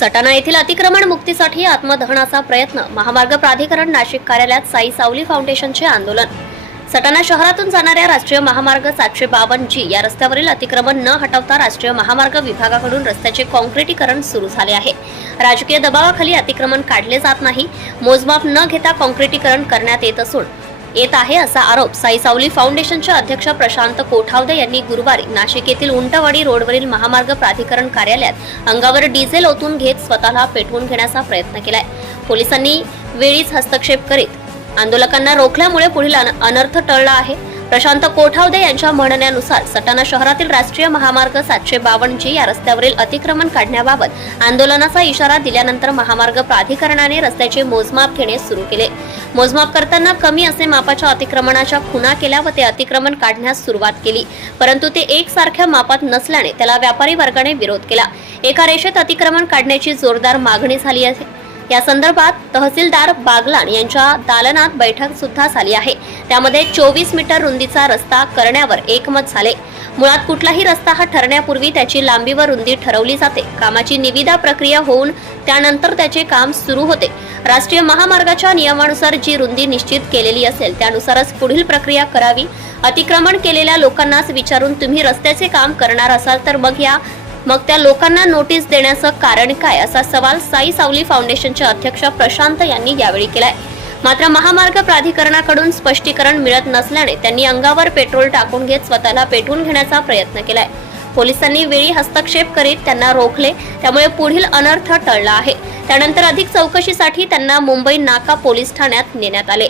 सटाणा येथील अतिक्रमण मुक्तीसाठी आत्मदहनाचा प्रयत्न महामार्ग प्राधिकरण नाशिक कार्यालयात साई सावली फाउंडेशनचे आंदोलन. सटाणा शहरातून जाणाऱ्या राष्ट्रीय महामार्ग सातशे बावन्न जी या रस्त्यावरील अतिक्रमण न हटवता राष्ट्रीय महामार्ग विभागाकडून रस्त्याचे कॉन्क्रिटीकरण सुरू झाले आहे. राजकीय दबावाखाली अतिक्रमण काढले जात नाही. मोजमाप न घेता कॉन्क्रिटीकरण करण्यात येत असून येत आहे असा आरोप साई सावली फाउंडेशनचे अध्यक्ष प्रशांत कोठावदे यांनी गुरुवारी नाशिक येथील उंटवाडी रोडवरील महामार्ग प्राधिकरण कार्यालयात अंगावर डिझेल ओतून घेत स्वतःला पेटवून घेण्याचा प्रयत्न केलाय. पोलिसांनी वेळीच हस्तक्षेप करीत आंदोलकांना रोखल्यामुळे पुढील अन- अनर्थ टळला आहे. प्रशांत कोठावदे यांच्या म्हणण्यानुसार सटाणा शहरातील राष्ट्रीय महामार्ग सातशे बावन्न जी या रस्त्यावरील अतिक्रमण काढण्याबाबत आंदोलनाचा इशारा दिल्यानंतर महामार्ग प्राधिकरणाने रस्त्याचे मोजमाप घेणे सुरू केले. मोजमाप करताना कमी असे मापाच्या अतिक्रमणाच्या खुणा केल्या व ते अतिक्रमण काढण्यास सुरुवात केली. परंतु ते एकसारख्या मापात नसल्याने त्याला व्यापारी वर्गाने विरोध केला. एका रेषेत अतिक्रमण काढण्याची जोरदार मागणी झाली आहे. या संदर्भात तहसीलदार बागलान यांच्या दालनात बैठक सुद्धा झाली आहे. त्यामध्ये चोवीस मीटर रुंदीचा रस्ता करण्यावर एकमत झाले. मुळात कुठलाही रस्ता हा ठरण्यापूर्वी त्याची लांबी व रुंदी ठरवली जाते. कामाची निविदा प्रक्रिया होऊन त्यानंतर त्याचे काम सुरू होते. राष्ट्रीय महामार्गाच्या नियमानुसार जी रुंदी निश्चित केलेली असेल त्यानुसारच पुढील प्रक्रिया करावी. अतिक्रमण केलेल्या लोकांनाच विचारून तुम्ही रस्त्याचे काम करणार असाल तर मग या मग त्या लोकांना नोटीस देण्याचं कारण काय असा सवाल साई सावली फाउंडेशनचे अध्यक्ष प्रशांत यांनी यावेळी केलाय. मात्र महामार्ग प्राधिकरणाकडून स्पष्टीकरण मिळत नसल्याने त्यांनी अंगावर पेट्रोल टाकून घेत स्वतःला पेटवून घेण्याचा प्रयत्न केलाय. पोलिसांनी वेळी हस्तक्षेप करीत त्यांना रोखले त्यामुळे पुढील अनर्थ टळला आहे. त्यानंतर अधिक चौकशीसाठी त्यांना मुंबई नाका पोलीस ठाण्यात नेण्यात आले.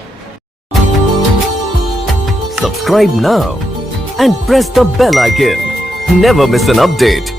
Subscribe now and press the bell icon never miss an update